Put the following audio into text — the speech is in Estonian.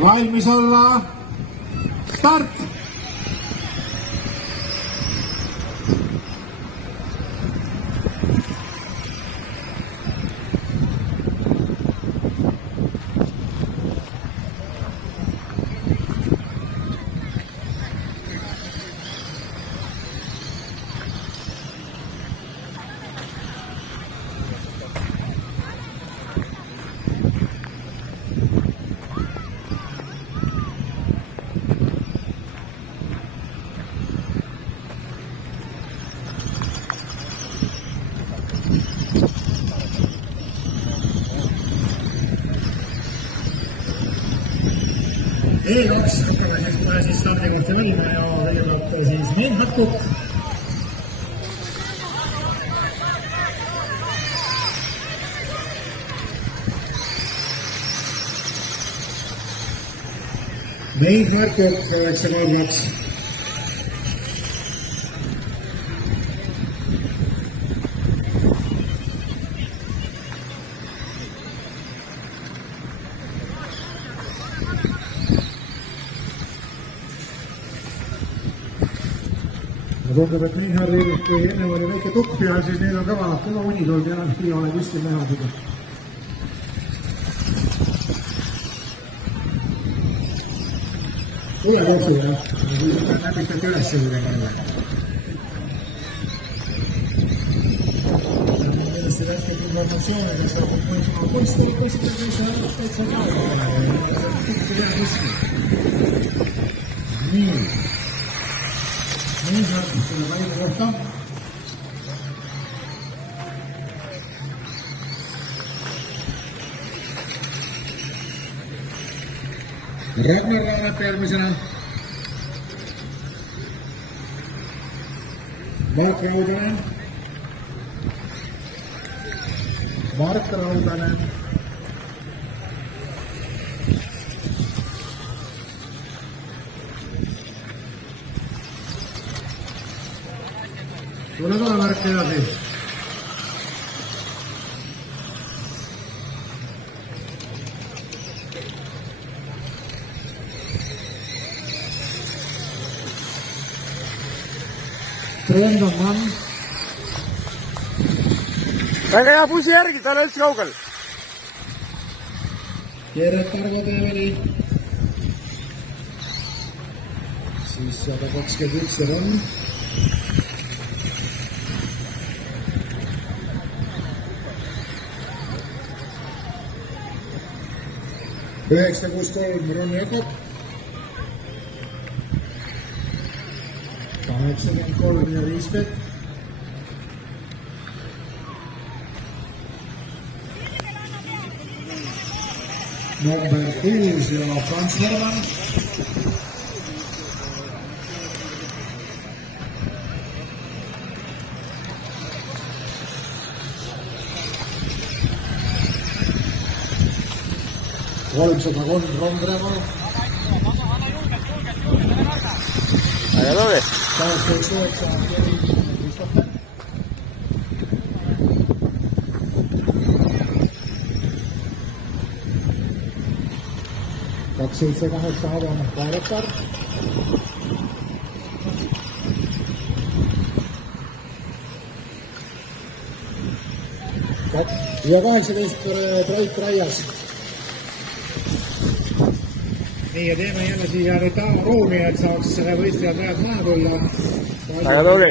valmis olla, start! E2 hakkame siis stardikohti valima ja kõigepealt siis Meinhard Kukk. Meinhard Kukk 932. Tundub, et Meinhardil, kui enne oli väike tukk peal, siis nüüd on kõva uni tulnud ja enam ei ole kuskil näha seda. Uue kohtu jah, näpitati üles sellega jälle. Millest ei lähtub informatsioonidest, aga kui kunstlik kuskil, kui see on täitsa näha. Nii. Meinhard selle valida kohta. Ragnar Laanep järgmisena. Mark Raudanen. Tule Mark edasi. Brandon Mann. Väga hea bussi järgi, ta on üldse kaugel. Gerrit Targo Teeveli. Siis 121 on. Üheksa 63 Ron Jakob. 83 ja Liisbeth. Number 6 ja Frans Hermann. Kolmsada kolm Ron Breval. Aga tuli. 89 Kristoffer. 278 Adam Kaarekar. Ja 18 Breit Raias. Nii ja teeme jälle siia nüüd ruumi, et saaks võistlejad väed maha tulla. Väga tuli.